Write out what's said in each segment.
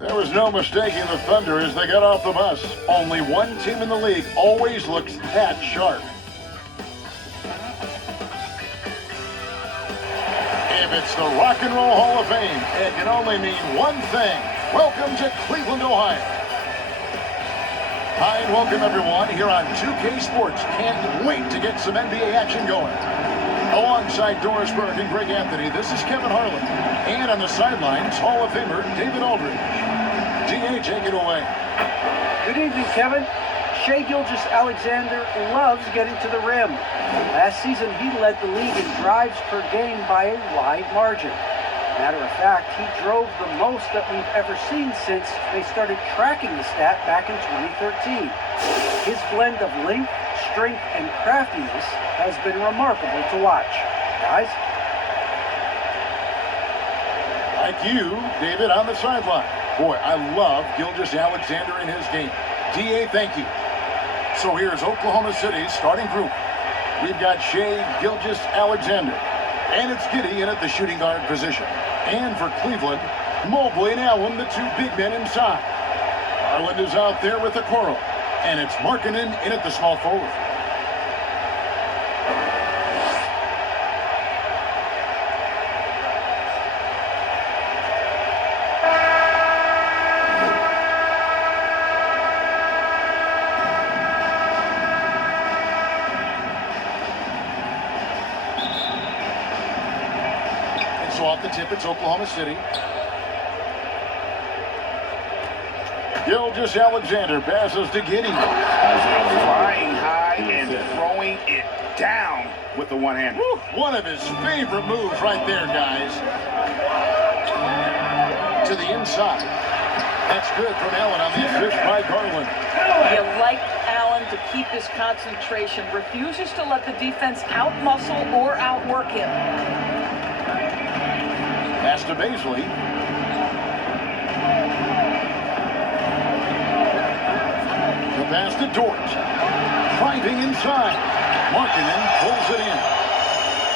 There was no mistaking the Thunder as they got off the bus. Only one team in the league always looks that sharp. If it's the Rock and Roll Hall of Fame, it can only mean one thing. Welcome to Cleveland, Ohio. Hi, and welcome everyone here on 2K Sports. Can't wait to get some NBA action going. Alongside Doris Burke and Greg Anthony, this is Kevin Harlan. And on the sidelines, Hall of Famer David Aldridge. DA, take it away. Good evening, Kevin. Shai Gilgeous-Alexander loves getting to the rim. Last season, he led the league in drives per game by a wide margin. Matter of fact, he drove the most that we've ever seen since they started tracking the stat back in 2013. His blend of length, strength, and craftiness has been remarkable to watch. Guys? Like you, David, on the sideline. Boy, I love Gilgeous-Alexander in his game. DA, thank you. So here's Oklahoma City's starting group. We've got Shai Gilgeous-Alexander, and it's Giddey in at the shooting guard position. And for Cleveland, Mobley and Allen, the two big men inside. Garland is out there with the Okoro, and it's Markkanen in at the small forward. So off the tip, it's Oklahoma City. Gilgeous-Alexander passes to Giddey. Flying high and throwing it down with the one-hand. One of his favorite moves right there, guys. To the inside. That's good from Allen on the assist by Garland. You like Allen to keep his concentration. Refuses to let the defense out-muscle or outwork him. Pass to Baisley. The pass to Dort. Driving inside. Markkanen pulls it in.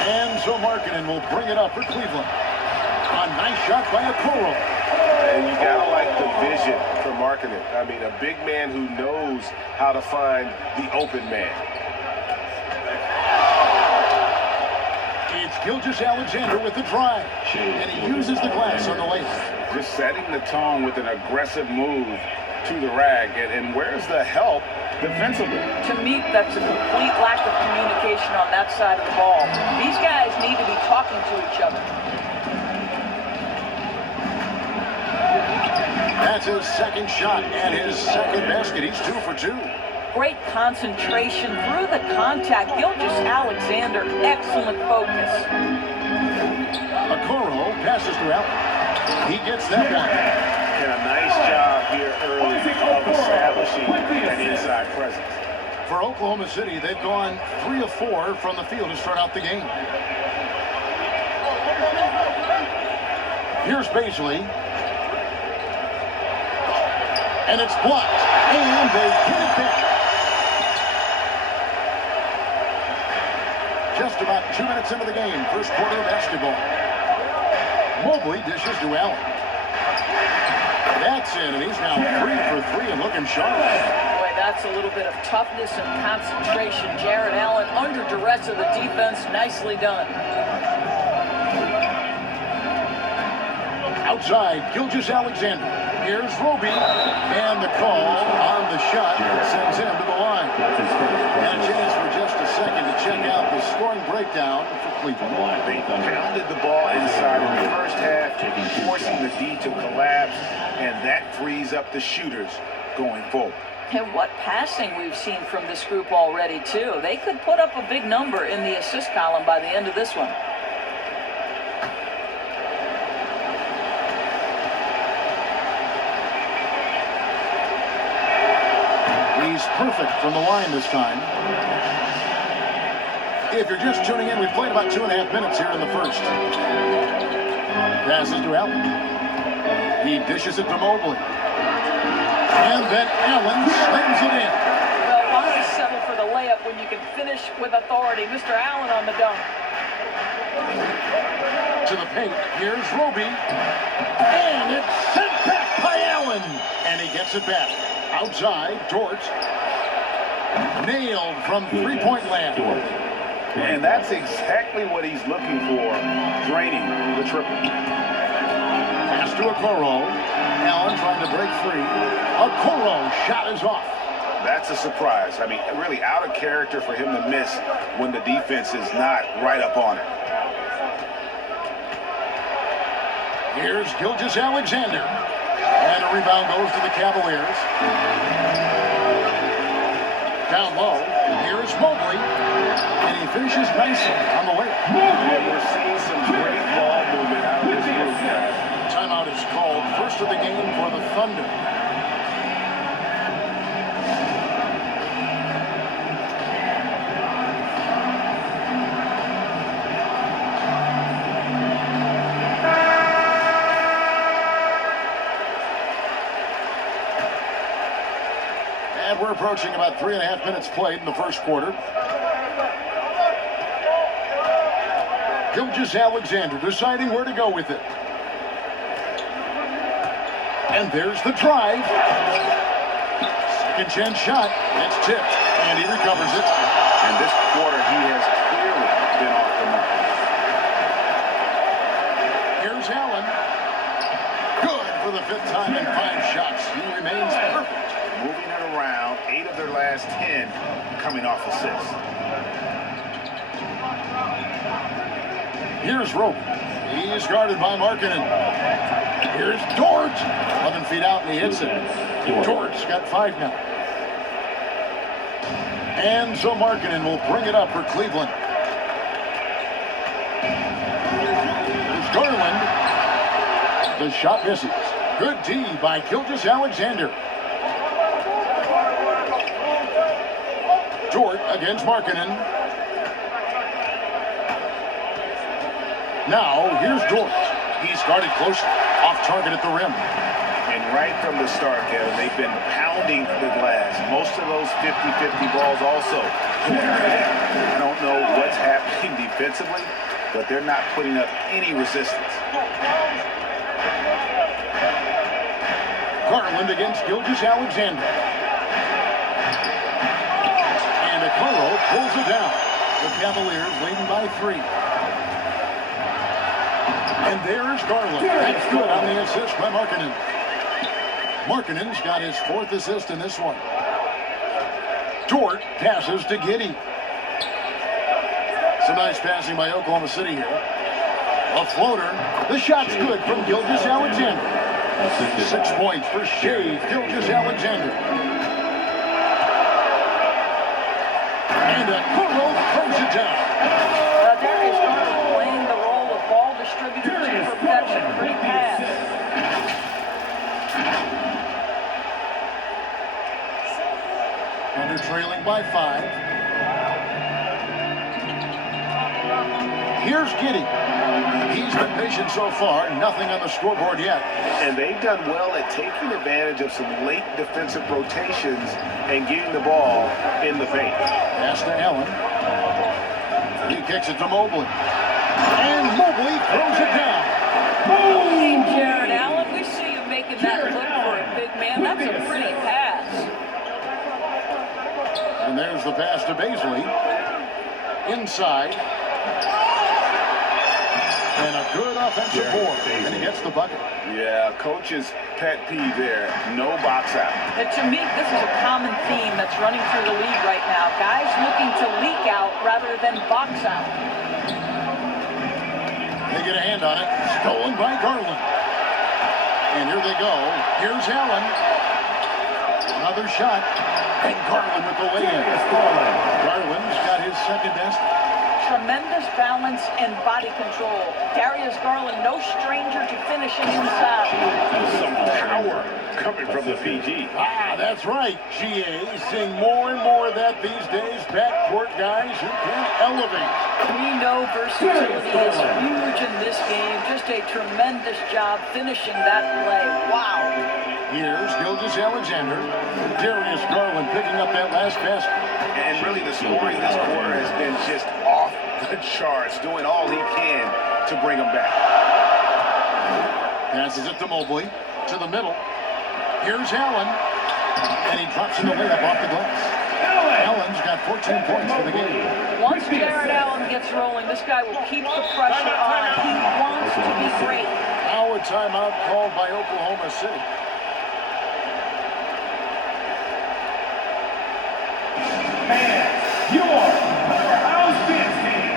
And so Markkanen will bring it up for Cleveland. A nice shot by Okoro. And you gotta like the vision for Markkanen. I mean, a big man who knows how to find the open man. It's Gilgeous-Alexander with the drive. And he uses the glass on the layup. Just setting the tone with an aggressive move to the rag. And where's the help defensively? To me, that's a complete lack of communication on that side of the ball. These guys need to be talking to each other. That's his second shot and his second basket. He's 2 for 2. Great concentration through the contact. Gilgeous-Alexander, excellent focus. Okoro passes to Allen. He gets that one. And a nice job here early of establishing an inside presence. For Oklahoma City, they've gone 3 of 4 from the field to start out the game. Here's Baisley. And it's blocked. And they get it back. Just about 2 minutes into the game, first quarter of basketball. Mobley dishes to Allen. That's in, and he's now 3 for 3 and looking sharp. Boy, that's a little bit of toughness and concentration. Jarrett Allen under duress of the defense. Nicely done. Outside, Gilgeous-Alexander. Here's Roby. And the call on the shot sends him to the line. And a chance for just a second to check out the scoring breakdown for Cleveland. They pounded the ball inside in the first half, forcing the D to collapse, and that frees up the shooters going forward. And what passing we've seen from this group already, too. They could put up a big number in the assist column by the end of this one. He's perfect from the line this time. If you're just tuning in, we've played about 2.5 minutes here in the first. Passes to Allen. He dishes it to Mobley. And then Allen slams it in. Well, why settle for the layup when you can finish with authority? Mr. Allen on the dunk. To the paint. Here's Roby. And it's sent back by Allen. Gets it back. Outside, Dort. Nailed from three-point land. And that's exactly what he's looking for, draining the triple. Pass to Okoro. Allen trying to break free. Okoro shot is off. That's a surprise. I mean, really out of character for him to miss when the defense is not right up on it. Here's Gilgeous-Alexander. And a rebound goes to the Cavaliers. Down low. Here's Mobley. And he finishes nicely on the way. And we're seeing some great ball movement out of this group, guys. Timeout is called. First of the game for the Thunder. And we're approaching about 3.5 minutes played in the first quarter. Gilgeous-Alexander deciding where to go with it. And there's the drive. Second chance shot. It's tipped. And he recovers it. And this quarter, he has clearly been off the mark. Here's Allen. Good for the 5th time in 5 shots. He remains perfect. Moving it around, 8 of their last 10 coming off assists. Here's Rope. He's guarded by Markkanen. Here's Dort. 11 feet out and he hits it. Dort's got 5 now. And so Markkanen will bring it up for Cleveland. There's Garland. The shot misses. Good D by Gilgeous-Alexander. Dort against Markkanen. Now, here's Dort. He's guarded closely. Off target at the rim. And right from the start, Kevin, they've been pounding the glass. Most of those 50-50 balls also. I don't know what's happening defensively, but they're not putting up any resistance. Garland against Gilgeous-Alexander. And Okoro pulls it down. The Cavaliers leading by 3. And there's Garland. That's good on the assist by Markkanen. Markkanen's got his 4th assist in this one. Dort passes to Giddey. Some nice passing by Oklahoma City here. A floater. The shot's good from Gilgeous-Alexander. 6 points for Shea Gilgeous-Alexander. And Okoro throws it down. Darius Garland playing the role of ball distributor to perfection. Great pass. Thunder trailing by 5. Here's Giddey. He's been patient so far. Nothing on the scoreboard yet. And they've done well at taking advantage of some late defensive rotations and getting the ball in the paint. Pass to Allen. He kicks it to Mobley. And Mobley throws it down. Hey, Jared Allen, we see you making that look for a big man. That's a pretty pass. And there's the pass to Baisley. Inside. And a good offensive board. And he gets the bucket. Yeah, coach's pet peeve there. No box out. And to me, this is a common theme that's running through the league right now. Guys looking to leak out rather than box out. They get a hand on it. Stolen by Garland. And here they go. Here's Allen. Another shot. And Garland with the lay-in. Garland's got his 2nd best. Tremendous balance and body control. Darius Garland, no stranger to finishing inside. Some power coming from the PG. Ah, that's right, GA. Seeing more and more of that these days. Backcourt guys who can elevate. We know versatility is huge in this game. Just a tremendous job finishing that play. Wow. Here's Gilgeous-Alexander. Darius Garland picking up that last basket. And really the scoring this quarter has been just off the charts, doing all he can to bring them back. Passes it to Mobley. To the middle. Here's Allen. And he drops in the layup off the glass. Allen's got 14 points for the game. Once Jared Allen gets rolling, this guy will keep the pressure on. He wants to be great. Now a timeout called by Oklahoma City. And your powerhouse dance team.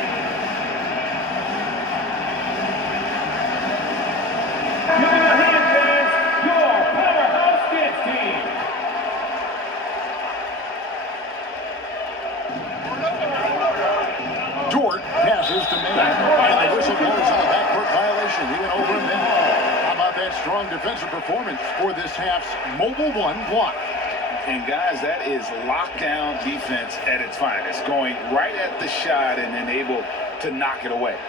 Give me a hand, fans. Your powerhouse dance team. Dort passes to Mann, and the whistle blows on the backcourt violation. He went over and down. How about that strong defensive performance for this half's mobile one block? And guys, that is lockdown defense at its finest, going right at the shot and then able to knock it away.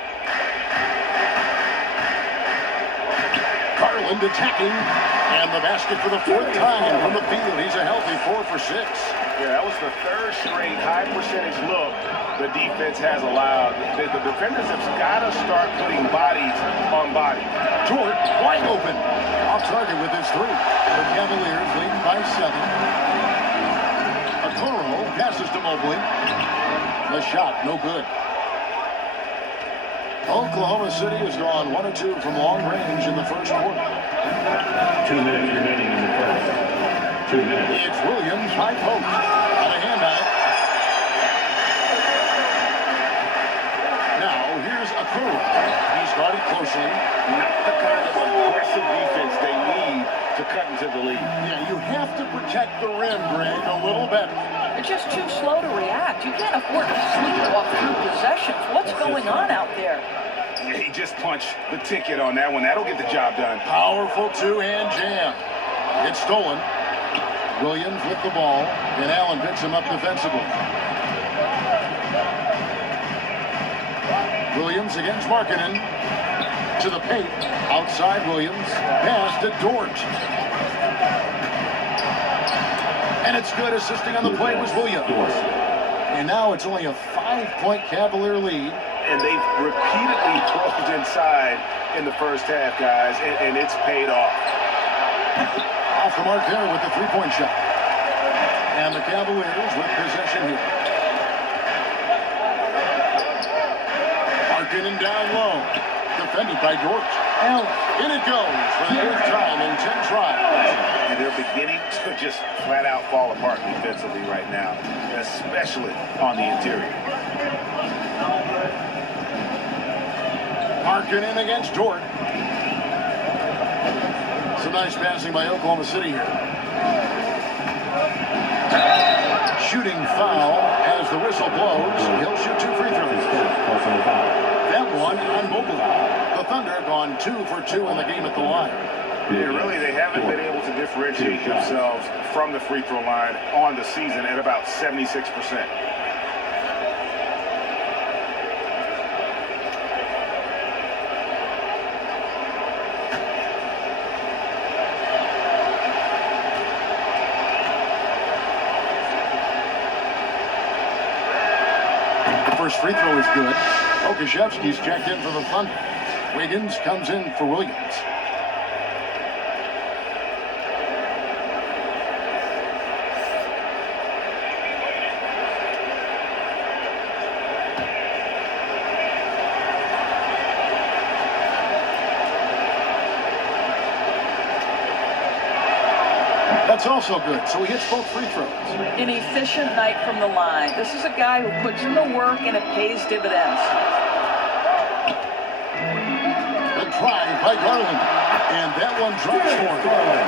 Garland attacking, and the basket for the fourth time from the field. He's a healthy 4 for 6. Yeah, that was the third straight high percentage look the defense has allowed. The defenders have got to start putting bodies on bodies. Dort wide open, off target with his 3. The Cavaliers leading by 7. Okoro passes to Mobley. The shot, no good. Oklahoma City has gone 1 of 2 from long range in the first quarter. 2 minutes remaining in the first. 2 minutes. It's Williams, high post, on a handout. Now here's Okoro. He's guarded closely. Not the kind of aggressive defense they need to cut into the lead. Yeah, you have to protect the rim, Greg, a little better. You're just too slow to react. You can't afford to sleepwalk through possessions. What's going on out there? Yeah, he just punched the ticket on that one. That'll get the job done. Powerful two-hand jam. It's stolen. Williams with the ball, and Allen picks him up defensively. Williams against Markkanen. To the paint. Outside Williams. Pass to Dort. And it's good. Assisting on the play was Williams. And now it's only a 5-point Cavalier lead. And they've repeatedly closed inside in the first half, guys, and it's paid off. Off the mark there with the 3-point shot. And the Cavaliers with possession here. Markkanen down low. Defended by Dort. Allen. In it goes for the 8th time in 10 tries. And they're beginning to just flat out fall apart defensively right now, especially on the interior. Markkanen against Dort. Some nice passing by Oklahoma City here. Shooting foul as the whistle blows. He'll shoot 2 free throws. That one on Mobley. The Thunder gone 2 for 2 in the game at the line. Yeah, they haven't been able to differentiate themselves from the free throw line on the season at about 76%. First free throw is good. Okashevsky's checked in for the Thunder. Wiggins comes in for Williams. That's also good, so he hits both free throws. An efficient night from the line. This is a guy who puts in the work and it pays dividends. The drive by Garland, and that one drops for him.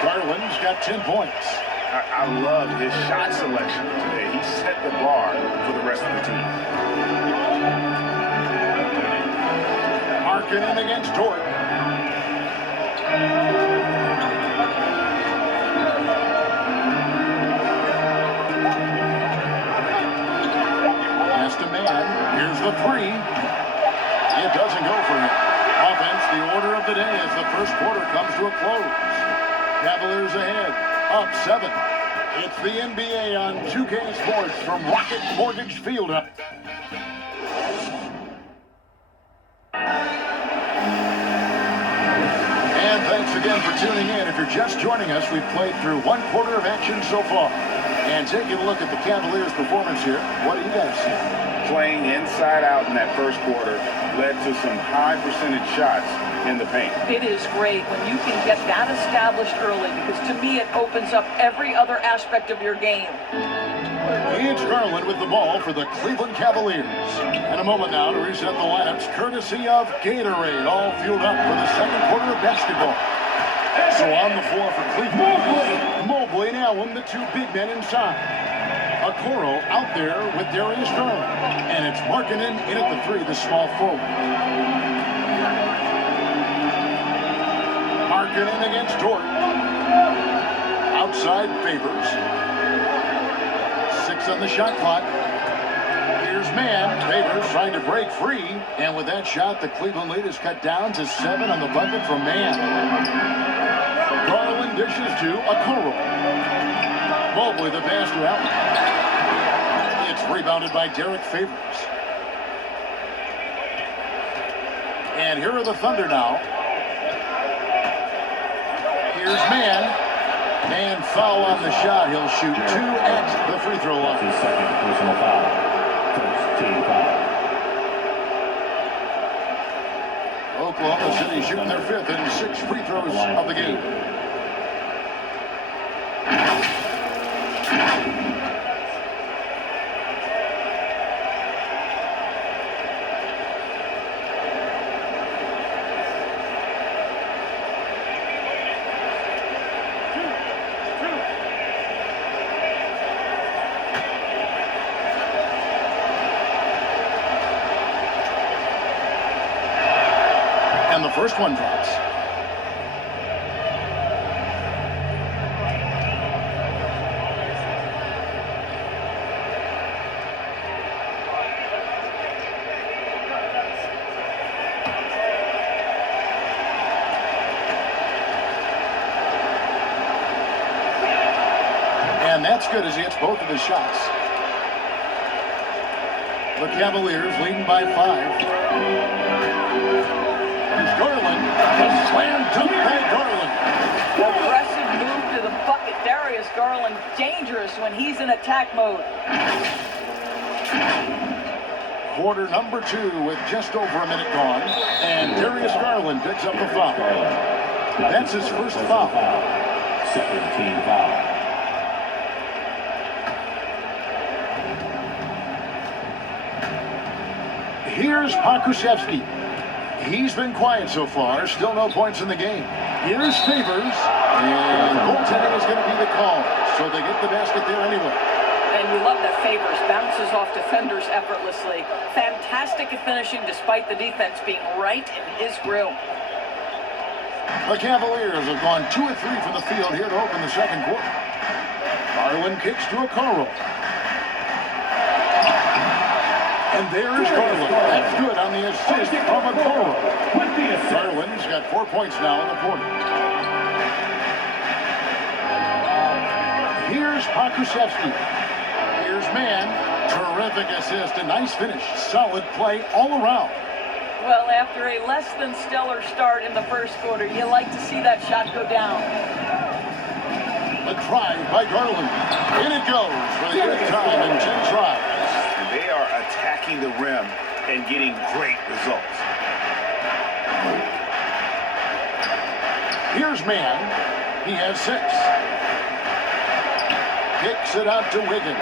Garland's got 10 points. I love his shot selection today. He set the bar for the rest of the team. Markkanen against Dort. Pass to Mann. Here's the 3. It doesn't go for him. Offense, the order of the day as the first quarter comes to a close. Cavaliers ahead, up 7. It's the NBA on 2K Sports from Rocket Mortgage Field up. And thanks again for tuning in. If you're just joining us, we've played through one quarter of action so far. And taking a look at the Cavaliers' performance here, what do you guys see? Playing inside out in that first quarter led to some high percentage shots in the paint. It is great when you can get that established early, because to me it opens up every other aspect of your game. It's Garland with the ball for the Cleveland Cavaliers. In a moment now to reset the lineups, courtesy of Gatorade, all fueled up for the second quarter of basketball. So on the floor for Cleveland, Mobley and Allen, the two big men inside. Okoro out there with Darius Garland. And it's Markkanen in at the three, the small forward. Markkanen against Dort. Outside Favors. 6 on the shot clock. Here's man. Favors trying to break free. And with that shot, the Cleveland lead is cut down to 7 on the bucket from man. Garland dishes to Okoro. Mobley the pass to Allen. It's rebounded by Derek Favors. And here are the Thunder now. Here's man. Man foul on the shot. He'll shoot 2 at the free throw line. His second personal foul. First team foul. Oklahoma City shooting their 5th and 6 free throws of the game. And the first one drops. And that's good as he hits both of his shots. The Cavaliers leading by 5. Garland, a slam dunk by Garland. Aggressive move to the bucket. Darius Garland, dangerous when he's in attack mode. Quarter number 2 with just over a minute gone. And Darius Garland picks up the foul. That's his first foul. Second team foul. Here's Pokusevski. He's been quiet so far. Still no points in the game. Here's Favors. And goaltending is going to be the call. So they get the basket there anyway. And you love that Favors bounces off defenders effortlessly. Fantastic at finishing despite the defense being right in his grill. The Cavaliers have gone 2 of 3 from the field here to open the second quarter. Garland kicks to Okoro. And there's Garland. That's good on the assist from Okoro. Garland's got 4 points now in the quarter. Here's Pokusevski. Here's man. Terrific assist. A nice finish. Solid play all around. Well, after a less than stellar start in the first quarter, you like to see that shot go down. A try by Garland. In it goes for the 8th time in 10 tries. And they are attacking the rim and getting great results. Here's man. He has 6. Kicks it out to Wiggins.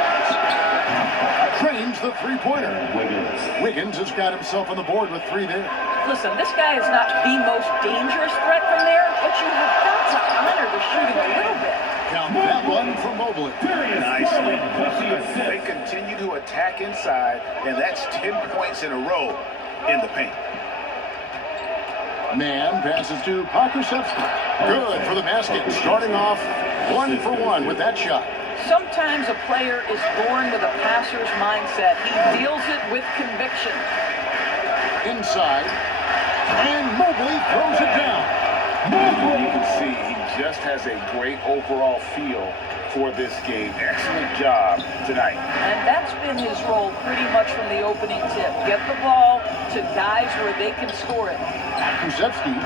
Trains the three-pointer. Wiggins has got himself on the board with 3 there. Listen, this guy is not the most dangerous threat from there, but you have got to honor the shooting a little bit. Count that one for Mobley. Nicely. They continue to attack inside, and that's 10 points in a row in the paint. Man passes to Pokusevski. Good for the basket. Starting off 1 for 1 with that shot. Sometimes a player is born with a passer's mindset. He deals it with conviction. Inside. And Mobley throws it down. You can see he just has a great overall feel for this game. Excellent job tonight. And that's been his role pretty much from the opening tip. Get the ball to guys where they can score it. Pokusevski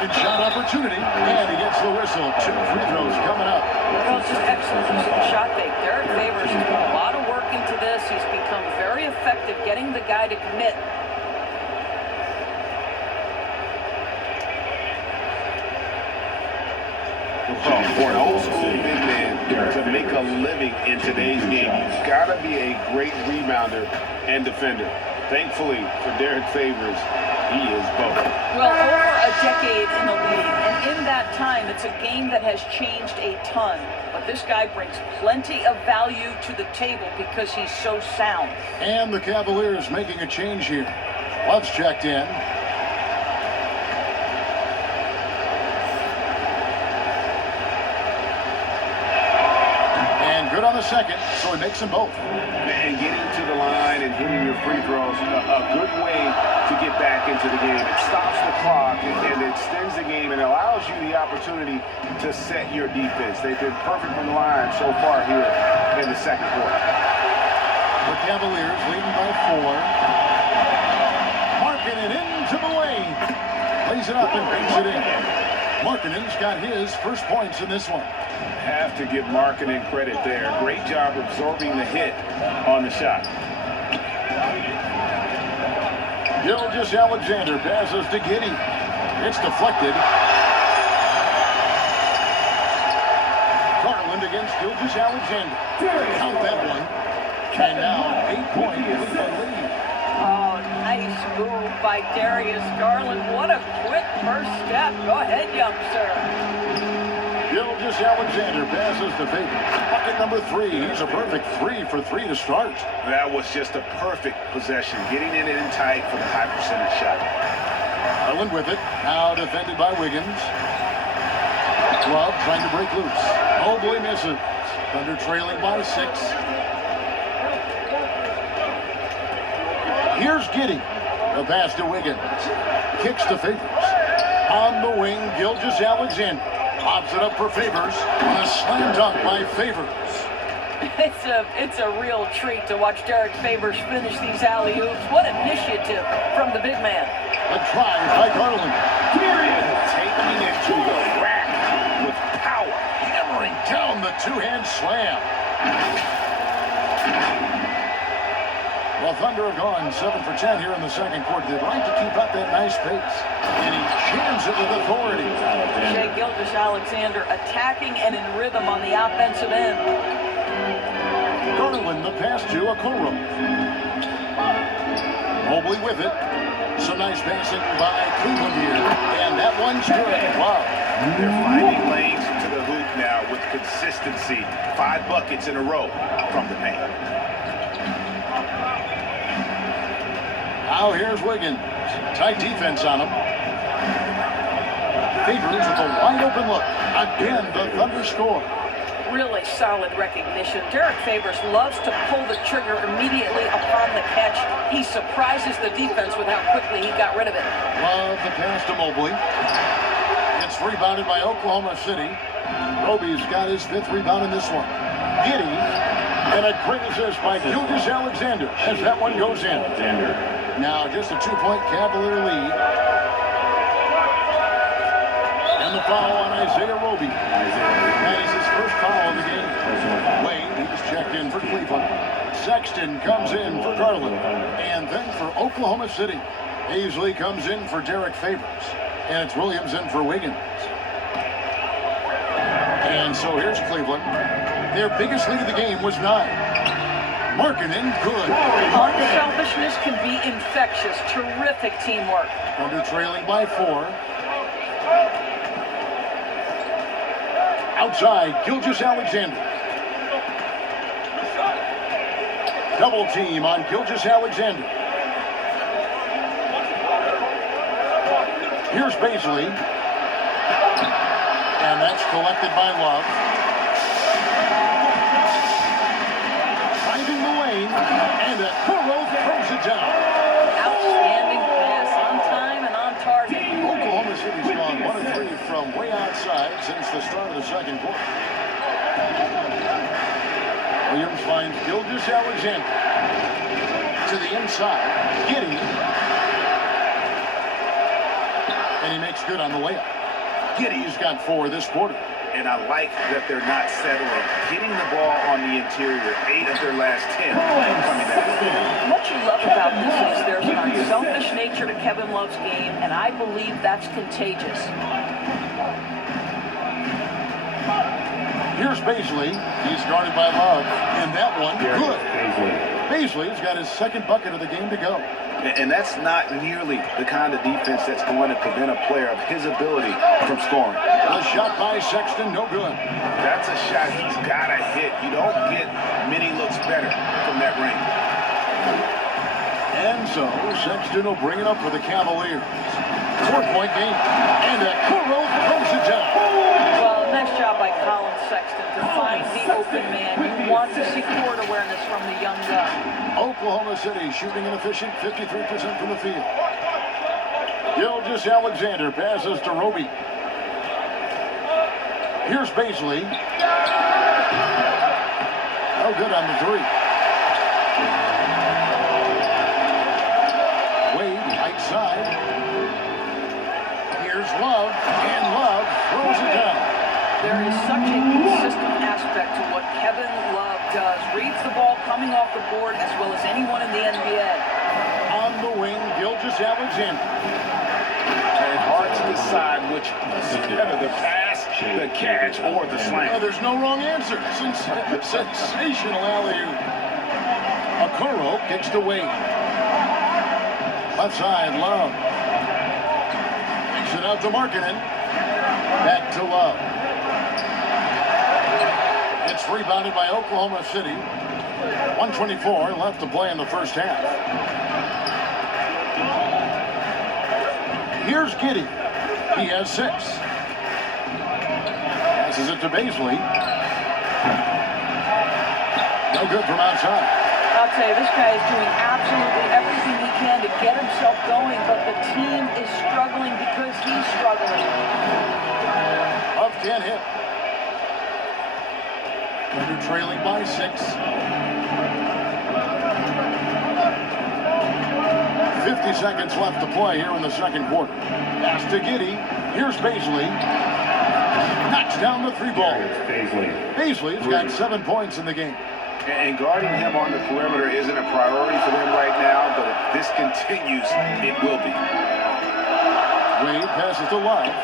Second shot opportunity, and he gets the whistle. 2 free throws coming up. Well, it's just excellent use of the shot fake. Derek Favors has put a lot of work into this. He's become very effective getting the guy to commit. For an old school big man to make a living in today's game, you've got to be a great rebounder and defender. Thankfully for Derek Favors, he is both. Well, over a decade in the league, and in that time, it's a game that has changed a ton. But this guy brings plenty of value to the table because he's so sound. And the Cavaliers making a change here. Love's checked in. Good on the second, so he makes them both. And getting to the line and hitting your free throws, a good way to get back into the game. It stops the clock and it extends the game and allows you the opportunity to set your defense. They've been perfect from the line so far here in the second quarter. The Cavaliers leading by 4. Markkanen into the lane. Lays it up and brings it in. Markkanen's got his first points in this one. Have to give Markkanen credit there. Great job absorbing the hit on the shot. Gilgeous-Alexander passes to Giddey. It's deflected. Garland against Gilgeous-Alexander. Count that one. And now 8-point lead. Oh, nice move by Darius Garland. What a quick first step. Go ahead, youngster. Gilgeous-Alexander passes to Favors. Bucket number 3. He's a perfect 3 for 3 to start. That was just a perfect possession. Getting in tight for the high percentage shot. Garland with it. Now defended by Wiggins. Love trying to break loose. Mobley misses. Thunder trailing by 6. Here's Giddey. The pass to Wiggins. Kicks to Favors. On the wing, Gilgeous-Alexander. Pops it up for Favors. On a slam dunk by Favors. It's a real treat to watch Derek Favors finish these alley-oops. What initiative from the big man. A drive by Garland. Taking it to the rack with power. Hammering down the two-hand slam. Well, Thunder have gone 7 for 10 here in the second quarter. They'd like to keep up that nice pace. And he jams it with authority. Shai Gilgeous-Alexander attacking and in rhythm on the offensive end. Garland the pass to Okoro. Mobley with it. Some nice passing by Cleveland here. And that one's good. Wow. They're finding lanes to the hoop now with consistency. 5 buckets in a row from the paint. Now here's Wiggins. Tight defense on him. Favors with a wide open look. Again, the Thunder score. Really solid recognition. Derek Favors loves to pull the trigger immediately upon the catch. He surprises the defense with how quickly he got rid of it. Love the pass to Mobley. It's rebounded by Oklahoma City. Roby's got his 5th rebound in this one. Giddey. And a great assist by Gilgeous-Alexander as that one goes in. Now just a 2-point Cavalier lead. And the foul on Isaiah Roby. That is his first foul of the game. Wade, he's checked in for Cleveland. Sexton comes in for Garland. And then for Oklahoma City, Aisley comes in for Derek Favors. And it's Williams in for Wiggins. And so here's Cleveland. Their biggest lead of the game was 9. Markkanen, good. Unselfishness can be infectious. Terrific teamwork. Thunder trailing by 4. Outside, Gilgeous-Alexander. Double team on Gilgeous-Alexander. Here's Baisley. And that's collected by Love. Finding the lane, and Okoro throws it down. Outstanding pass on time and on target. Oklahoma City's gone 1 of 3 from way outside since the start of the second quarter. Williams finds Gilgeous-Alexander to the inside. Giddey. And he makes good on the layup. Giddey's got 4 this quarter. And I like that they're not settling. Getting the ball on the interior, 8 of their last 10 coming that way. What you love about this is there's an unselfish nature to Kevin Love's game, and I believe that's contagious. Here's Baisley. He's guarded by Love. And that one, good. Baisley's got his second bucket of the game to go. And that's not nearly the kind of defense that's going to prevent a player of his ability from scoring. A shot by Sexton, no good. That's a shot he's got to hit. You don't get many looks better from that range. And so, Sexton will bring it up for the Cavaliers. 4-point game. And Kuro throws it down. Well, nice job by Colin Sexton to find the open man. You want to see court awareness from the young gun. Oklahoma City shooting an efficient 53% from the field. Gilgeous-Alexander passes to Roby. Here's Baisley. No good on the 3. Wade, right side. Here's Love, and Love throws it down. There is such a consistent aspect to what Kevin Love does. Reads the ball coming off the board as well as anyone in the NBA. On the wing, Gilgeous-Alexander. And hard to decide which is better, the pass, the catch, or the slam. There's no wrong answer. Sensational alley-oop. Okoro kicks to Wade. Left side, Love. Kicks it out to Markkanen. Back to Love. It's rebounded by Oklahoma City. 1:24 left to play in the first half. Here's Giddey. He has 6. Passes it to Baisley. No good from outside. I'll tell you, this guy is doing absolutely everything he can to get himself going, but the team is struggling because he's struggling. Love can't hit. Thunder trailing by 6. 50 seconds left to play here in the second quarter. Pass to Giddey. Here's Baisley. Knocks down the 3 ball. Baisley's got 7 points in the game. And guarding him on the perimeter isn't a priority for them right now, but if this continues, it will be. Wade passes to Love.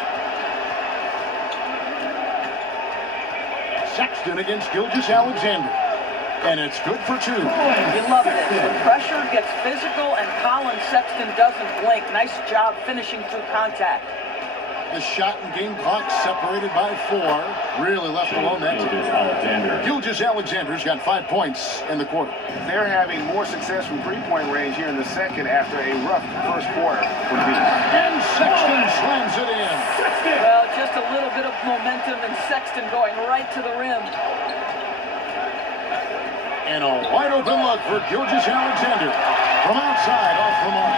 Sexton against Gilgeous-Alexander. And it's good for 2. You love it. The pressure gets physical, and Colin Sexton doesn't blink. Nice job finishing through contact. The shot and game clock separated by 4. Really left alone that time. Gilgeous-Alexander's got 5 points in the quarter. They're having more success from three-point range here in the second after a rough first quarter for me. And Sexton slams it in. Well, just a little bit of momentum, and Sexton going right to the rim. And a wide open look for Gilgeous-Alexander. From outside, off the mark.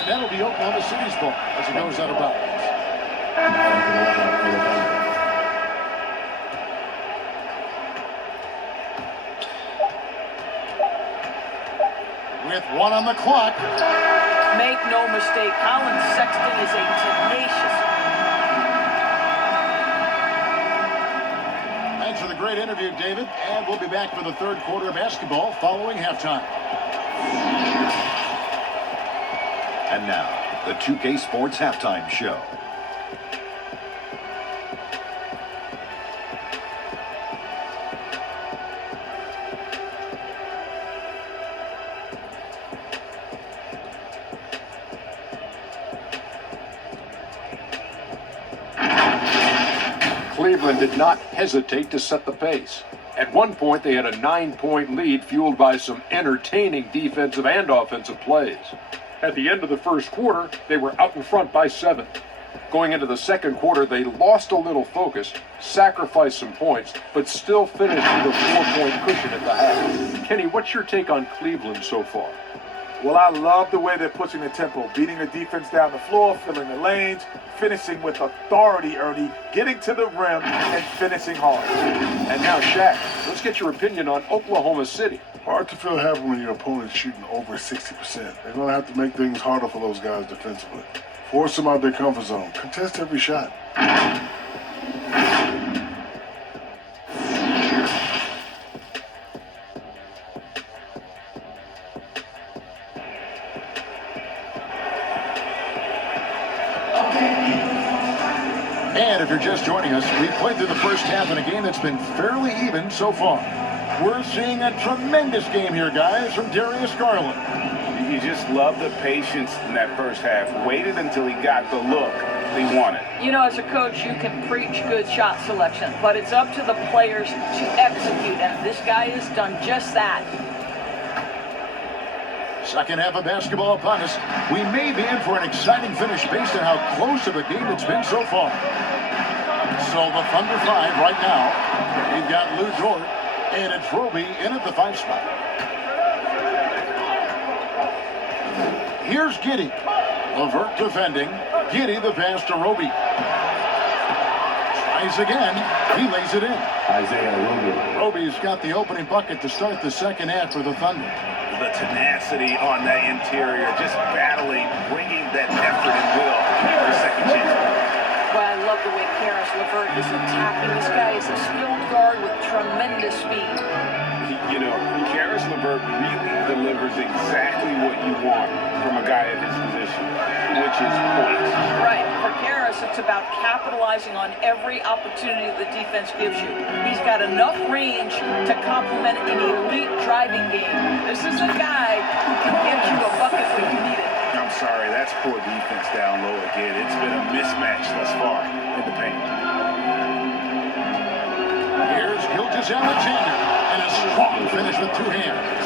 And that'll be Oklahoma City's ball as it goes out of bounds. With 1 on the clock. Make no mistake, Colin Sexton is a tenacious. Thanks for the great interview, David. And we'll be back for the third quarter of basketball following halftime. And now, the 2K Sports Halftime Show. Cleveland did not hesitate to set the pace. At one point, they had a 9-point lead fueled by some entertaining defensive and offensive plays. At the end of the first quarter, they were out in front by 7. Going into the second quarter, they lost a little focus, sacrificed some points, but still finished with a 4-point cushion at the half. Kenny, what's your take on Cleveland so far? Well, I love the way they're pushing the tempo, beating the defense down the floor, filling the lanes, finishing with authority, Ernie, getting to the rim and finishing hard. And now, Shaq, let's get your opinion on Oklahoma City. Hard to feel happy when your opponent's shooting over 60%. They're going to have to make things harder for those guys defensively. Force them out their comfort zone. Contest every shot. And if you're just joining us, we've played through the first half in a game that's been fairly even so far. We're seeing a tremendous game here, guys, from Darius Garland. You just love the patience in that first half. Waited until he got the look he wanted. You know, as a coach, you can preach good shot selection, but it's up to the players to execute, and this guy has done just that. Second half of basketball upon us. We may be in for an exciting finish based on how close of a game it's been so far. So the Thunder 5 right now. We've got Lou Dort, and it's Roby in at the 5 spot. Here's Giddey. LeVert defending. Giddey the pass to Roby. Tries again. He lays it in. Isaiah Roby. Roby's got the opening bucket to start the second half for the Thunder. The tenacity on that interior, just battling, bringing that effort and will for second chance. Well, I love the way Karis LeVert is attacking. This guy is a skilled guard with tremendous speed. You know, Karis LeVert really delivers exactly what you want from a guy at his position, which is points. Right. For Karis, it's about capitalizing on every opportunity the defense gives you. He's got enough range to complement an elite driving game. This is a guy who can get you a bucket when you need it. I'm sorry, that's poor defense down low again. It's been a mismatch thus far in the paint. Here's Gilgeous Alexander, and a strong finish with 2 hands.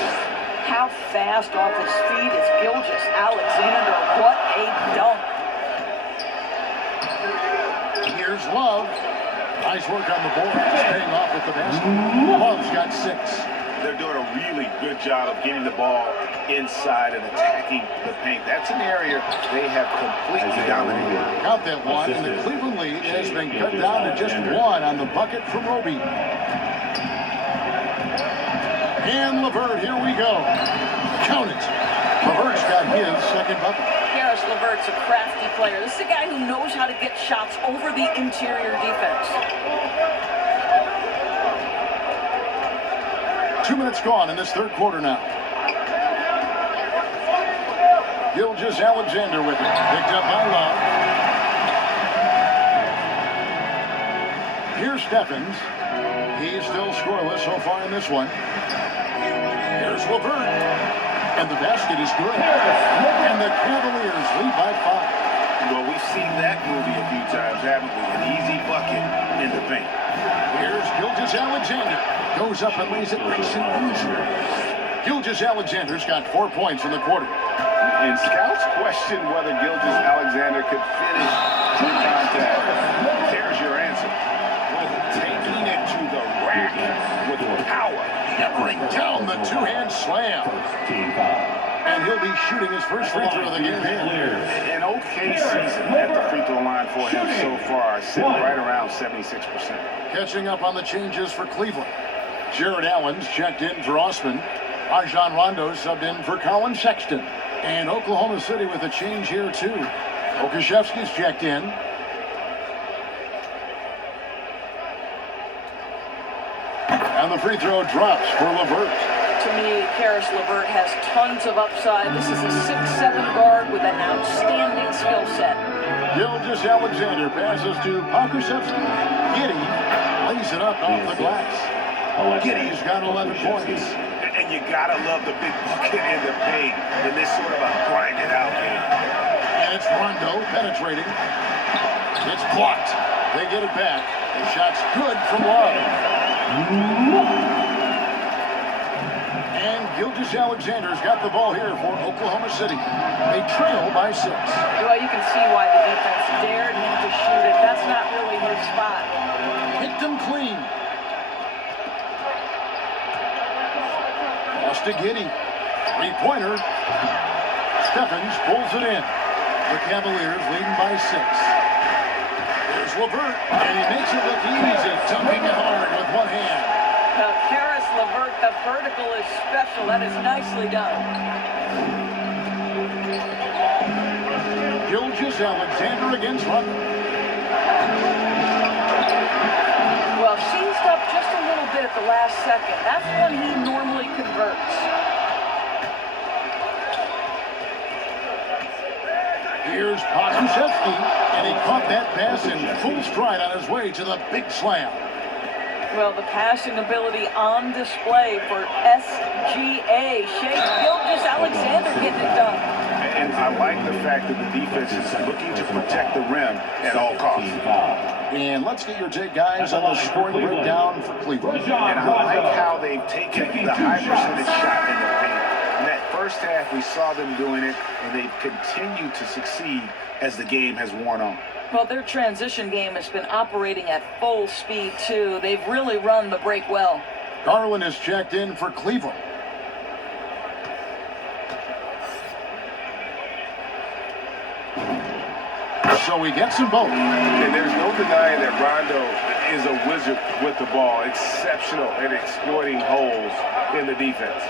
How fast off his feet is Gilgeous Alexander? What a dunk. Here's Love. Nice work on the board. He's paying off with the basket. Love's got 6. They're doing a really good job of getting the ball inside and attacking the paint. That's an area they have completely dominated. Count that one, and the Cleveland lead has been cut down to just 1 on the bucket from Roby. And LeVert, here we go. Count it. LeVert's got his second bucket. Karis LeVert's a crafty player. This is a guy who knows how to get shots over the interior defense. 2 minutes gone in this third quarter now. Gilgeous Alexander with it. Picked up by Love. Here's Stephens. He's still scoreless so far in this one. Here's LeVert. And the basket is good. And the Cavaliers lead by 5. Well, we've seen that movie a few times, haven't we? An easy bucket in the paint. Here's Gilgeous Alexander. Goes up and lays it nice and easy. Gilgeous Alexander's got 4 points in the quarter. And scouts question whether Gilgeous Alexander could finish in contact. There's your answer. Taking it to the rack with power. Hammering down the 2-hand slam. And he'll be shooting his first free throw of the game. An okay season at the free throw line for him so far, sitting right around 76%. Catching up on the changes for Cleveland. Jared Allen's checked in for Osman. Rajon Rondo subbed in for Colin Sexton. And Oklahoma City with a change here too. Okashevsky's checked in. And the free throw drops for LeVert. To me, Karis LeVert has tons of upside. This is a 6'7" guard with an outstanding skill set. Gilgeous Alexander passes to Okashevsky. Giddey lays it up off the glass. Giddey's got 11 points. And you gotta love the big bucket in the paint in this sort of a grind it out game. And it's Rondo penetrating. It's blocked. They get it back. The shot's good from Love. And Gilgeous Alexander's got the ball here for Oklahoma City. They trail by 6. Well, you can see why the defense dared him to shoot it. That's not really his spot. Picked him clean. Lost to Giddey. 3-pointer. Stephens pulls it in. The Cavaliers leading by 6. There's LeVert, and he makes it look easy, dunking it hard with 1 hand. Karis LeVert. The vertical is special. That is nicely done. Gilgeous Alexander against Rondo. Well, seized up just a little bit at the last second. That's when he normally converts. Here's Pokusevski, and he caught that pass in full stride on his way to the big slam. Well, the passing ability on display for SGA. Shea Gilgeous-Alexander getting it done. And I like the fact that the defense is looking to protect the rim at all costs. And let's get your take, guys, on the scoring breakdown for Cleveland. And I like how they've taken the high percentage shot in the paint. In that first half, we saw them doing it, and they've continued to succeed as the game has worn on. Well, their transition game has been operating at full speed, too. They've really run the break well. Garland is checked in for Cleveland. So he gets them both. And there's no denying that Rondo is a wizard with the ball. Exceptional at exploiting holes in the defense.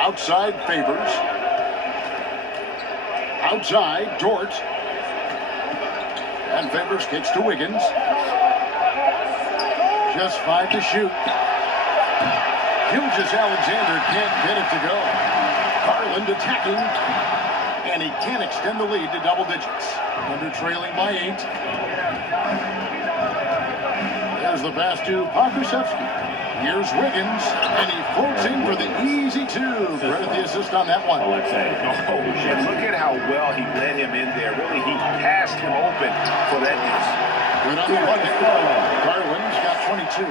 Outside Favors. Outside Dort. And Favors kicks to Wiggins. Just 5 to shoot. Gilgeous-Alexander can't get it to go. Garland attacking. And he can't extend the lead to double digits. Under trailing by 8. There's the pass to Pokusevski. Here's Wiggins, and he floats in for the easy 2. Credit the assist on that one. And look at how well he led him in there. Really, he passed him open for that miss. Good on the bucket. Garland's got 22.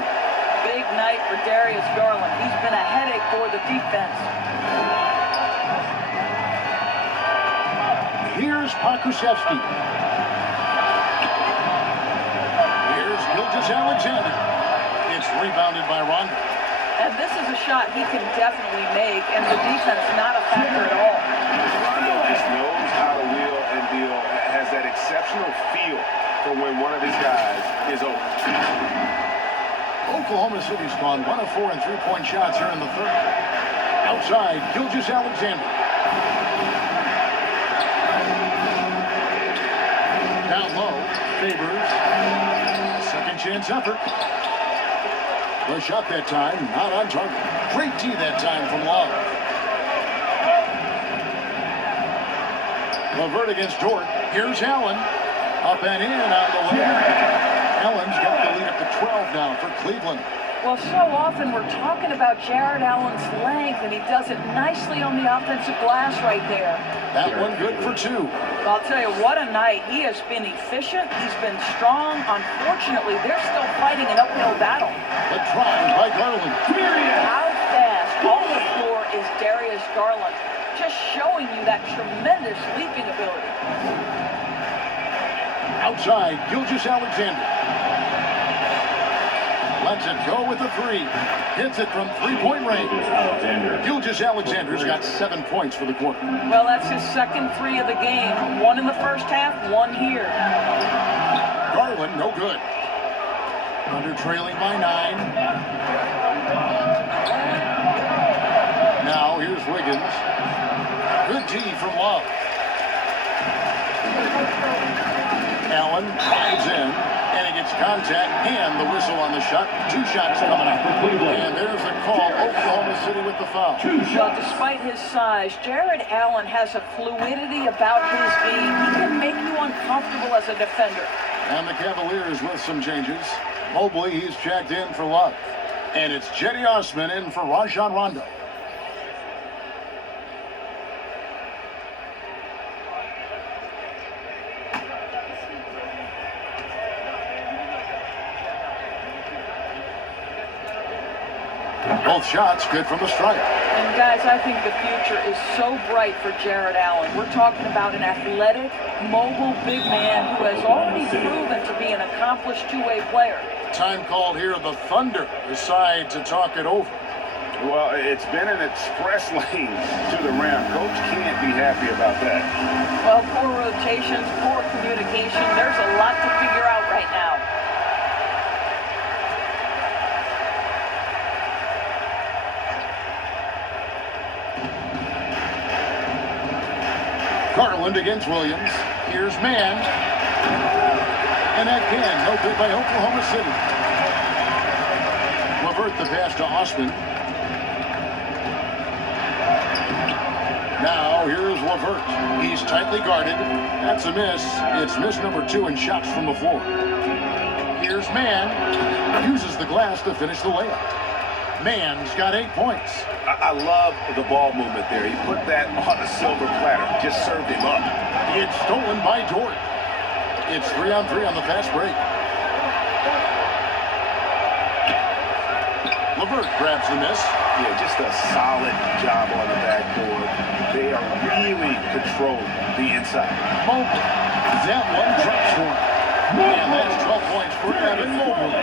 Big night for Darius Garland. He's been a headache for the defense. Here's Pokusevski. Here's Gilgeous-Alexander. It's rebounded by Rondo. And this is a shot he can definitely make, and the defense not a factor at all. Rondo just knows how to wheel and deal, has that exceptional feel for when one of his guys is open. Oklahoma City's gone 1 of 4 in three-point shots here in the third. Outside, Gilgeous-Alexander. Down low, Favors. Second chance effort. The shot that time, not on target. Great D that time from Love. LeVert against Dort. Here's Allen. Up and in on the way. Allen's got the lead up to 12 now for Cleveland. Well, so often we're talking about Jared Allen's length, and he does it nicely on the offensive glass right there. That one good for 2. I'll tell you, what a night. He has been efficient. He's been strong. Unfortunately, they're still fighting an uphill battle. The try by Garland. How fast off the floor is Darius Garland? Just showing you that tremendous leaping ability. Outside, Gilgeous-Alexander. Lets it go with the 3. Hits it from three-point range. Gilgeous-Alexander's got 7 points for the quarter. Well, that's his second 3 of the game. 1 in the first half, 1 here. Garland, no good. Under trailing by 9. Now here's Wiggins. Good D from Love. Allen drives in, and he gets contact and the whistle on the shot. 2 shots coming up. And there's the call. Oklahoma City with the foul. Well, despite his size, Jared Allen has a fluidity about his game. He can make you uncomfortable as a defender. And the Cavaliers with some changes. Mobley, he's checked in for Love. And it's Jetty Osman in for Rajon Rondo. Both shots good from the stripe. And guys, I think the future is so bright for Jared Allen. We're talking about an athletic, mobile big man who has already proven to be an accomplished two-way player. Time called here. The Thunder decide to talk it over. Well, it's been an express lane to the rim. Coach can't be happy about that. Well, poor rotations, poor communication. There's a lot to figure out right now. Garland against Williams. Here's man. And again, no good by Oklahoma City. Levert the pass to Osman. Now here's Levert. He's tightly guarded. That's a miss. It's miss number 2 in shots from the floor. Here's Mann. Uses the glass to finish the layup. Mann's got 8 points. I love the ball movement there. He put that on a silver platter. Just served him up. It's stolen by Dort. It's 3-on-3 on the fast break. Levert grabs the miss. Yeah, just a solid job on the backboard. They are really controlling the inside. Mobley. That one drops for him. And that's 12 points for Evan Mobley.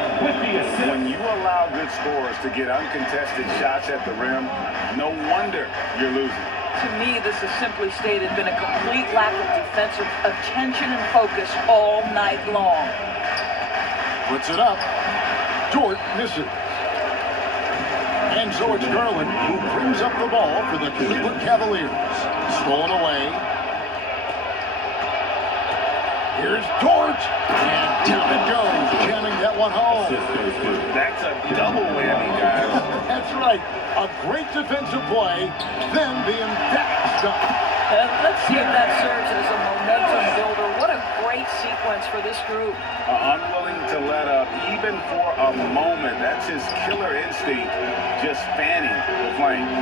When you allow good scorers to get uncontested shots at the rim, no wonder you're losing. To me, this has simply stated been a complete lack of defensive attention and focus all night long. Puts it up. Dort misses. And so it's Garland who brings up the ball for the Cleveland Cavaliers. Stolen away. Here's Dort. And down it goes, jamming that one home. That's a double whammy, guys. That's right. A great defensive play, then the emphatic stop. Let's see if that serves as a momentum builder. What a great sequence for this group. Unwilling to let up, even for a moment. That's his killer instinct, just fanning the flames.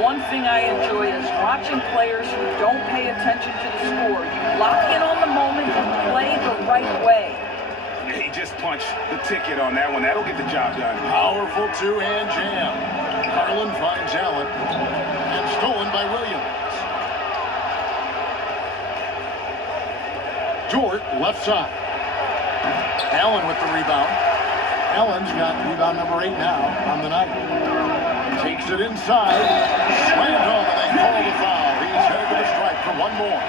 One thing I enjoy is watching players who don't pay attention to the score. You lock in on the moment and play the right way. He just punched the ticket on that one. That'll get the job done. Powerful two-hand jam. Garland finds Allen. And stolen by Williams. Dort, left side. Allen with the rebound. Allen's got rebound number 8 now on the night. Takes it inside. Slammed home and they call the foul. He's headed to the strike for one more.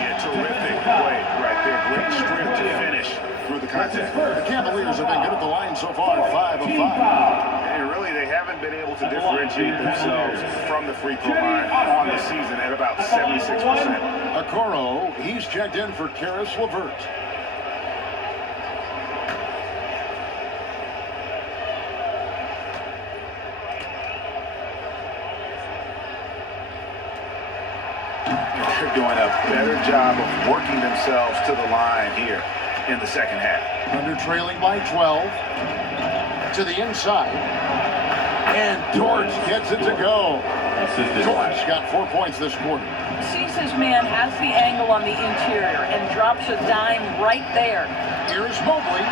Yeah, terrific play right there. Great strength to finish through the contact. The Cavaliers have been good at the line so far, 5 of 5. And really, they haven't been able to differentiate themselves from the free throw line on the season at about 76%. Okoro, he's checked in for Karis LeVert. They're doing a better job of working themselves to the line here in the second half. Under trailing by 12. To the inside. And Dort gets it to go. Dort's got 4 points this quarter. Sees his man, has the angle on the interior, and drops a dime right there. Here's Mobley.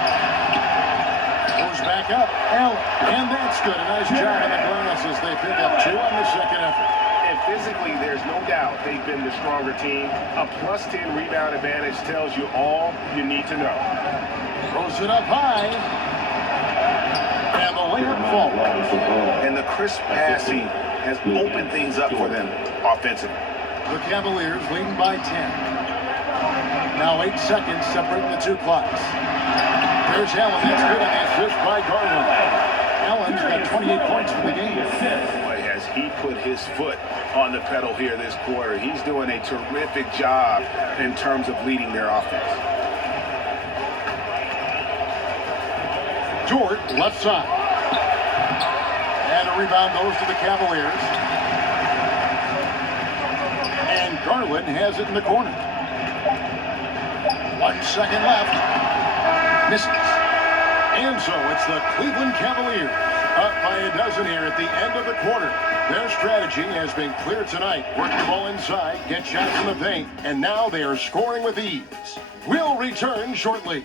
Goes back up. Allen. And that's good. A nice job on the glass as they pick up 2 on the second effort. And physically, there's no doubt they've been the stronger team. A plus 10 rebound advantage tells you all you need to know. Throws it up high. And the layup falls. And the crisp passing has opened things up for them offensively. The Cavaliers leading by 10. Now 8 seconds separating the two clocks. There's Allen. That's good on the assist by Garland. Allen's got 28 points for the game. Boy, has he put his foot on the pedal here this quarter. He's doing a terrific job in terms of leading their offense. Dort, left side. And a rebound goes to the Cavaliers. And Garland has it in the corner. 1 second left. Misses. And so it's the Cleveland Cavaliers up by a dozen here at the end of the quarter. Their strategy has been clear tonight. Work the ball inside, get shots in the paint, and now they are scoring with ease. We'll return shortly.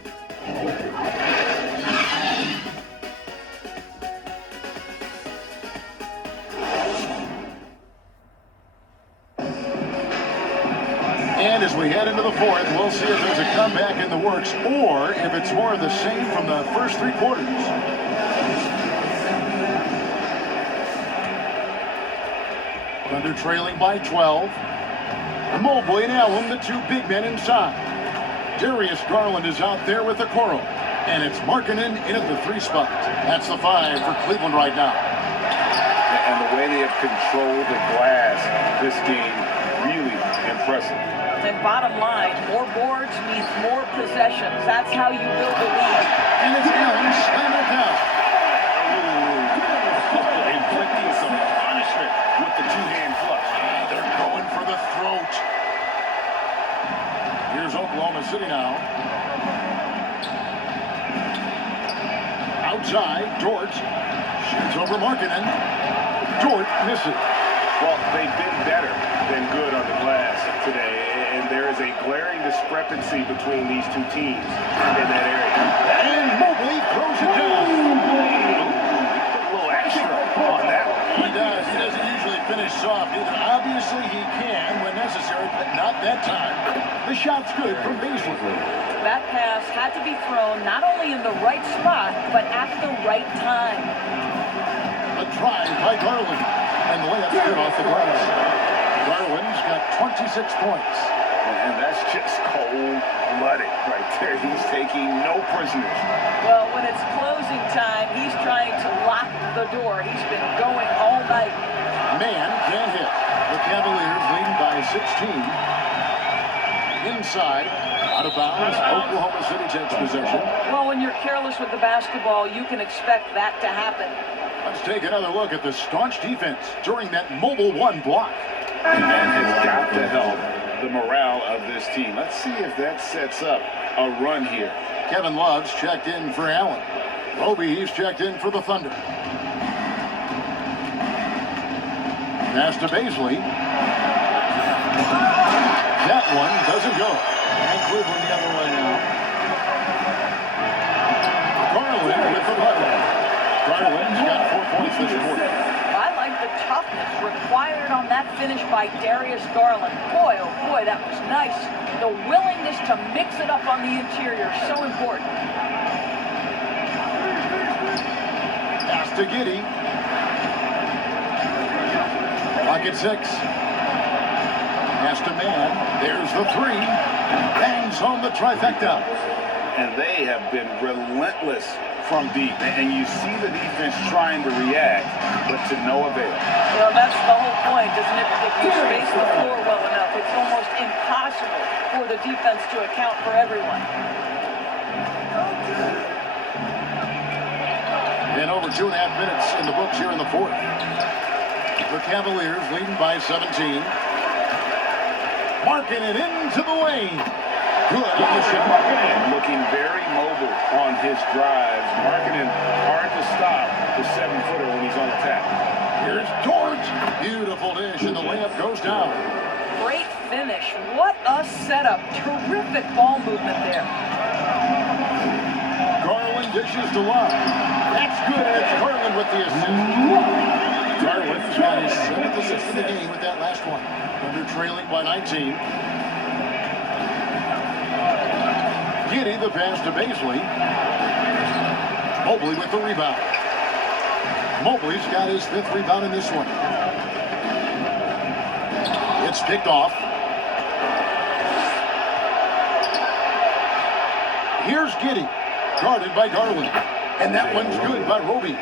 And as we head into the fourth, we'll see if there's a comeback in the works or if it's more of the same from the first 3 quarters. Under trailing by 12. Mobley and Allen, the 2 big men inside. Darius Garland is out there with the Okoro. And it's Markkanen in at the 3 spot. That's the 5 for Cleveland right now. And the way they have controlled the glass this game really impressive. And bottom line, more boards means more possessions. That's how you build a lead. And it's Allen slamming it down. Inflicting some punishment with the two-hand flush. They're going for the throat. Here's Oklahoma City now. Outside, George shoots over Markkanen. George misses. Well, they've been better than good on the glass today, and there is a glaring discrepancy between these two teams in that area. And Mobley throws it down. Put a little extra on that one. He does. He doesn't usually finish soft either. Obviously, he can when necessary, but not that time. The shot's good from Beasley. That pass had to be thrown not only in the right spot, but at the right time. A try by Garland. And the layup's good off the glass. Garland's got 26 points. And that's just cold-blooded right there. He's taking no prisoners. Well, when it's closing time, he's trying to lock the door. He's been going all night. Man can't hit. The Cavaliers leading by 16. Inside, out of bounds, Oklahoma City takes possession. Well, when you're careless with the basketball, you can expect that to happen. Let's take another look at the staunch defense during that mobile one block. And that has got to help the morale of this team. Let's see if that sets up a run here. Kevin Love's checked in for Allen. Roby, he's checked in for the Thunder. Pass to Beasley. That one doesn't go. And Cleveland the other way now. Garland with the button. Garland's got 4 points this quarter. I like the toughness required on that finish by Darius Garland. Boy, oh boy, that was nice. The willingness to mix it up on the interior, so important. Pass to Giddey. Clock at 6. Pass to Man. There's the three. Bangs home the trifecta. And they have been relentless from deep. And you see the defense trying to react, but to no avail. Well, that's the whole point, isn't it? If you space the floor well enough, it's almost impossible for the defense to account for everyone. And over 2.5 minutes in the books here in the fourth. The Cavaliers leading by 17. Marking it into the lane. Good on the shot. Looking very mobile on his drives. Markkanen hard to stop the 7-footer when he's on attack. Here's George. Beautiful dish, and the layup goes down. Great finish. What a setup. Terrific ball movement there. Garland dishes to Love. That's good. It's Garland with the assist. Garland's got his 7th assist of the game with that last one. Under trailing by 19. Giddey the pass to Beasley. Mobley with the rebound. Mobley's got his 5th rebound in this one. It's picked off. Here's Giddey, guarded by Garland. And that one's good by Roby.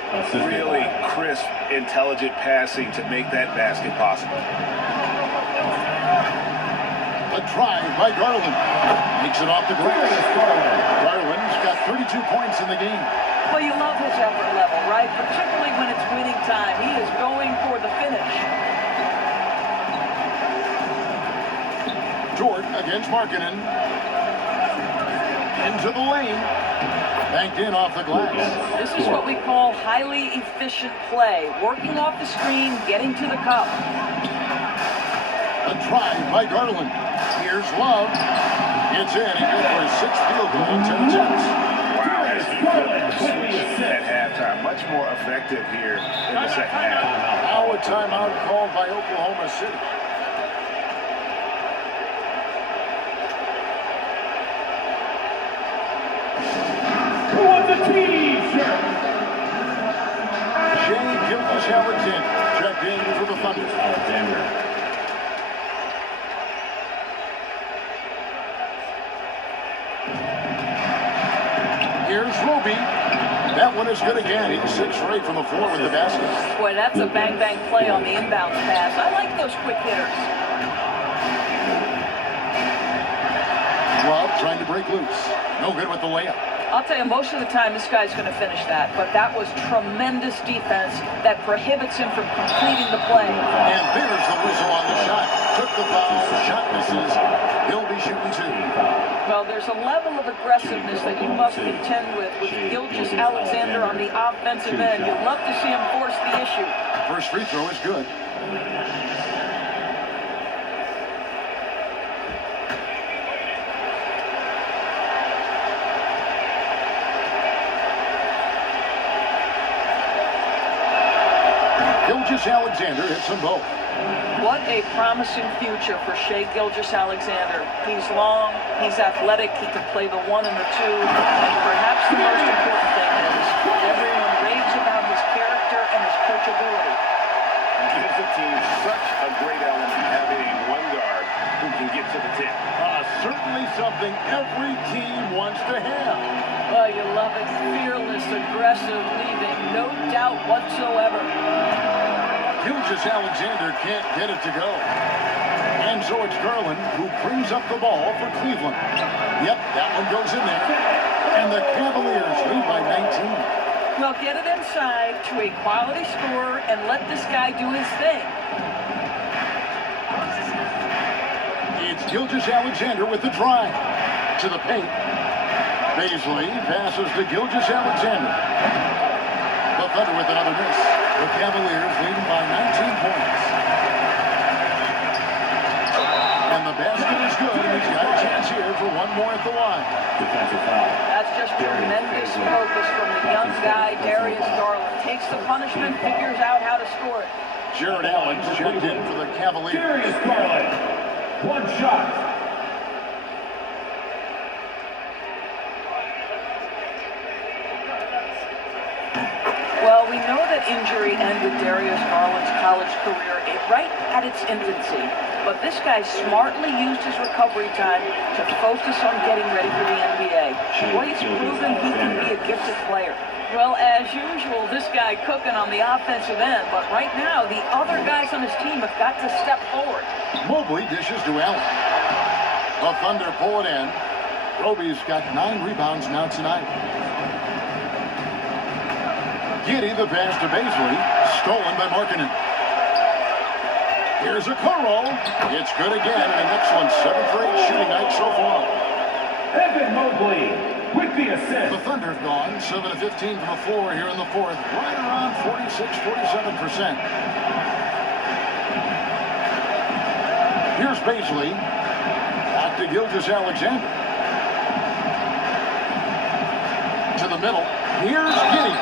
Really crisp, intelligent passing to make that basket possible. A drive by Garland. Makes it off the glass. Garland's got 32 points in the game. Well, you love his effort level, right? Particularly when it's winning time. He is going for the finish. Jordan against Markkanen. Into the lane. Banked in off the glass. This is what we call highly efficient play. Working off the screen, getting to the cup. A drive by Garland. Here's Love. It's in. He goes for his 6th field goal in 10 attempts. Wow, has he flipped the switch at halftime. Much more effective here in the second half. Now a timeout called by Oklahoma City. Who wants a T-shirt? Shea Gilgeous-Alexander checked in for the Thunder. Here's Roby. That one is good again. He's 6 straight from the floor with the basket. Boy, that's a bang-bang play on the inbounds pass. I like those quick hitters. Love trying to break loose. No good with the layup. I'll tell you, most of the time this guy's going to finish that, but that was tremendous defense that prohibits him from completing the play. And there's the whistle on the shot. Took the foul, shot misses. He'll be shooting 2. Well, there's a level of aggressiveness that you must contend with Gilgeous Alexander on the offensive end. You'd love to see him force the issue. First free throw is good. Gilgeous Alexander hits them both. What a promising future for Shai Gilgeous-Alexander. He's long, he's athletic, he can play the 1 and the 2, and perhaps the most important thing is everyone raves about his character and his coachability. It gives the team such a great element having a 1 guard who can get to the tip. Certainly something every team wants to have. Well, you love it. Fearless, aggressive, leaving no doubt whatsoever. Gilgeous Alexander can't get it to go. And so it's Garland who brings up the ball for Cleveland. Yep, that one goes in there. And the Cavaliers lead by 19. Well, get it inside to a quality scorer and let this guy do his thing. It's Gilgeous Alexander with the drive. To the paint. Baisley passes to Gilgeous Alexander. The Thunder with another miss. The Cavaliers leading by 19 points. And the basket is good. He's got a chance here for 1 more at the line. That's just tremendous focus from the young guy, Darius Garland. Takes the punishment, figures out how to score it. Jared Allen's checked in for the Cavaliers. Darius Garland, 1 shot. Well, we know that injury ended Darius Garland's college career right at its infancy. But this guy smartly used his recovery time to focus on getting ready for the NBA. Well, he's proven he can be a gifted player. Well, as usual, this guy cooking on the offensive end. But right now, the other guys on his team have got to step forward. Mobley dishes to Allen. The Thunder pull it in. Roby's got 9 rebounds now tonight. Giddey the pass to Baisley. Stolen by Markkanen. Here's a Okoro. It's good again. An excellent 7 for 8 shooting night so far. Evan Mobley with the assist. The Thunder have gone 7 of 15 from the floor here in the 4th. Right around 46-47%. Here's Baisley. Back to Gilgeous-Alexander. To the middle. Here's Giddey.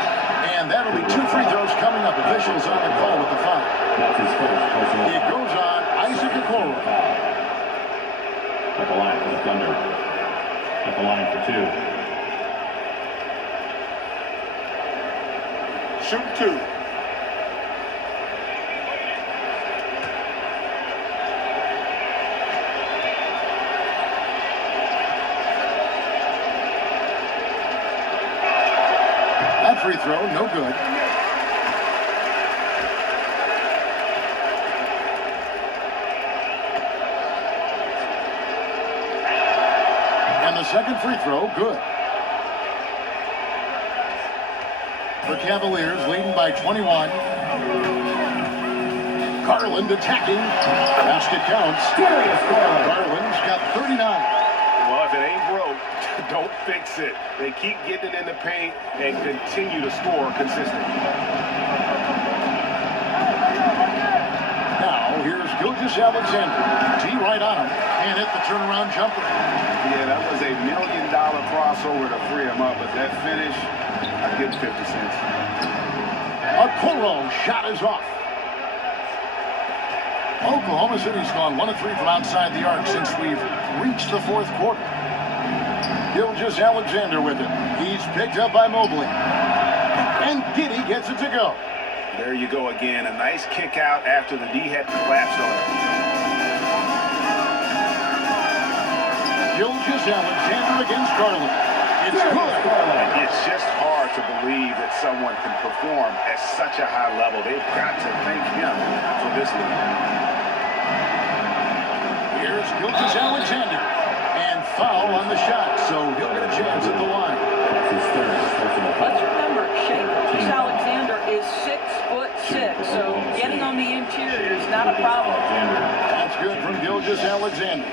And that'll be 2 free throws coming up. Officials on the call with the foul. It goes on Isaac Okoro. At the line for the Thunder. At the line for 2. Shoot 2. That free throw, no good. And the second free throw, good. The Cavaliers leading by 21. Garland attacking. Basket counts. Garland's got 39. Well, if it ain't broke, don't fix it. They keep getting it in the paint and continue to score consistently. Now, here's Gilgeous-Alexander. T right on him. Can't hit the turnaround jumper. Yeah, that was $1 million crossover to free him up, but that finish, I'd give him 50 cents. Okoro shot is off. Oklahoma City's gone 1 of 3 from outside the arc since we've reached the 4th quarter. Gilgeous-Alexander with it. He's picked up by Mobley. And Giddey gets it to go. There you go again. A nice kick out after the D had collapsed on him. Gilgeous-Alexander against Garland. It's good. It's just hard to believe that someone can perform at such a high level. They've got to thank him for this league. Here's Gilgeous-Alexander. And foul on the shot, so he'll get a chance at the line. That's his third personal foul. Let's remember, Shea Alexander is 6'6", so getting on the interior is not a problem. That's good from Gilgeous Alexander.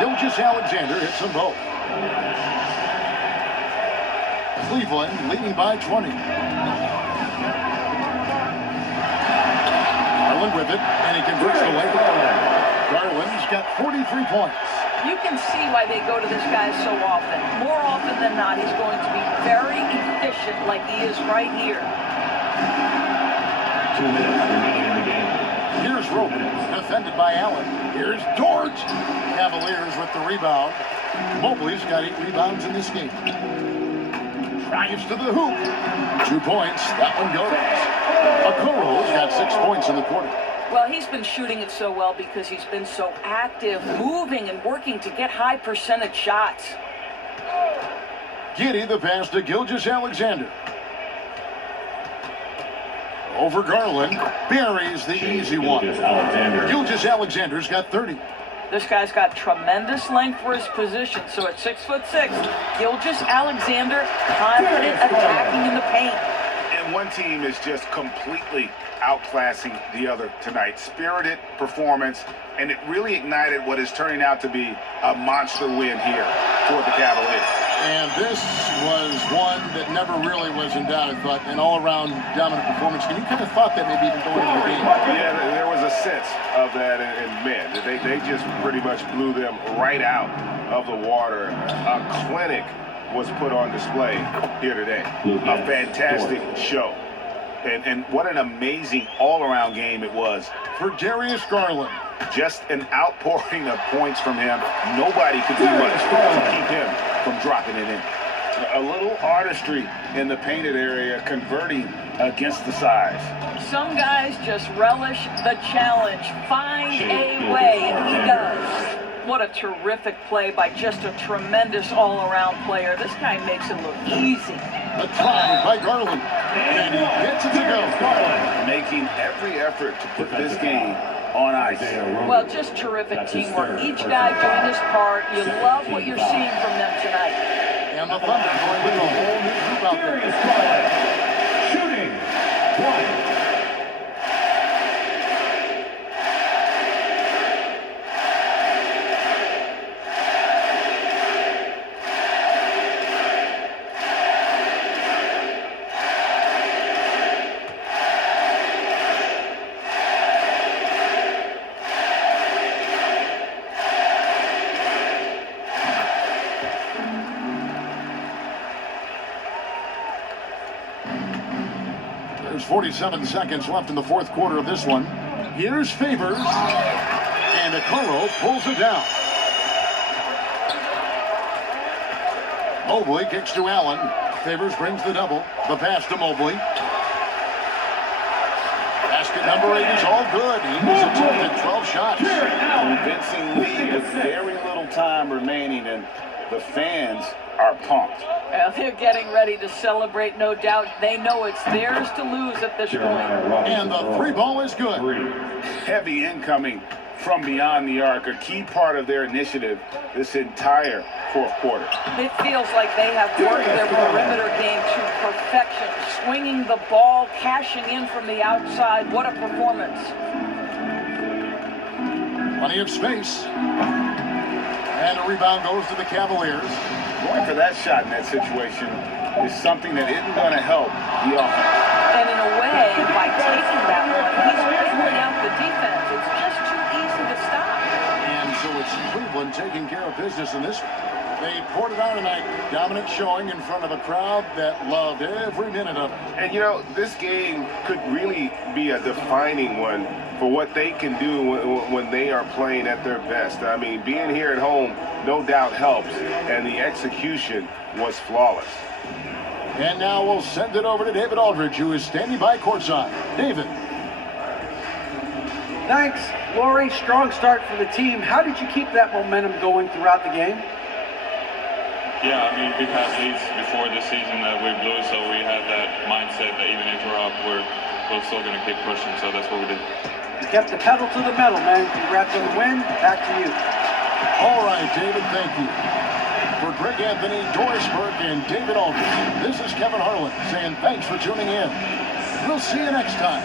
Gilgeous Alexander hits them both. Cleveland leading by 20. Garland with it, and he converts the layup. Garland's got 43 points. You can see why they go to this guy so often. More often than not, he's going to be very efficient like he is right here. 2 minutes remaining in the game. Here's Rope, defended by Allen. Here's George. Cavaliers with the rebound. Mobley's got 8 rebounds in this game. Drives to the hoop. 2 points. That one goes. Okoro's got 6 points in the quarter. Well, he's been shooting it so well because he's been so active, moving and working to get high percentage shots. Giddey the pass to Gilgeous Alexander. Over Garland. Buries the easy one. Gilgeous Alexander's got 30. This guy's got tremendous length for his position. So at 6'6", Gilgeous Alexander confident attacking in the paint. And one team is just completely outclassing the other tonight. Spirited performance, and it really ignited what is turning out to be a monster win here for the Cavaliers. And this was one that never really was in doubt, I thought, an all-around dominant performance. And you kind of thought that maybe even going into the game. Yeah, there was a sense of that, and man, they just pretty much blew them right out of the water. A clinic was put on display here today. A fantastic show. And what an amazing all-around game it was. For Darius Garland. Just an outpouring of points from him. Nobody could do much to keep him from dropping it in. A little artistry in the painted area, converting against the size. Some guys just relish the challenge. Find a way, and he does. What a terrific play by just a tremendous all-around player. This guy makes it look easy. A try by Garland, and he gets it to go. Garland making every effort to put this game on ice. Well, just terrific teamwork. Each guy doing his part. You love what you're seeing from them tonight. And the Thunder going with a whole new group out there. Shooting. 1. There's 47 seconds left in the fourth quarter of this one. Here's Favors, and Okoro pulls it down. Mobley kicks to Allen. Favors brings the double. The pass to Mobley. Basket number 8 is all good. He's attempted 12 shots. Convincing lead with very little time remaining, and the fans are pumped. Well, they're getting ready to celebrate, no doubt. They know it's theirs to lose at this point. And the 3 ball is good. Heavy incoming from beyond the arc, a key part of their initiative this entire fourth quarter. It feels like they have worked their perimeter game to perfection, swinging the ball, cashing in from the outside. What a performance. Plenty of space. And a rebound goes to the Cavaliers. Going for that shot in that situation is something that isn't going to help the offense. And in a way, by taking that one, he's figuring out the defense. It's just too easy to stop. And so it's Cleveland taking care of business in this one. They poured it on tonight. Dominant showing in front of a crowd that loved every minute of it. And you know, this game could really be a defining one for what they can do when they are playing at their best. I mean, being here at home no doubt helps, and the execution was flawless. And now we'll send it over to David Aldridge, who is standing by courtside. David. Thanks, Lori. Strong start for the team. How did you keep that momentum going throughout the game? Yeah, I mean, we've had leads before this season that we blew, so we had that mindset that even if we're up, we're still going to keep pushing, so that's what we did. You kept the pedal to the metal, man. Congrats on the win. Back to you. All right, David, thank you. For Greg Anthony, Doris Burke, and David Aldridge, this is Kevin Harlan saying thanks for tuning in. We'll see you next time.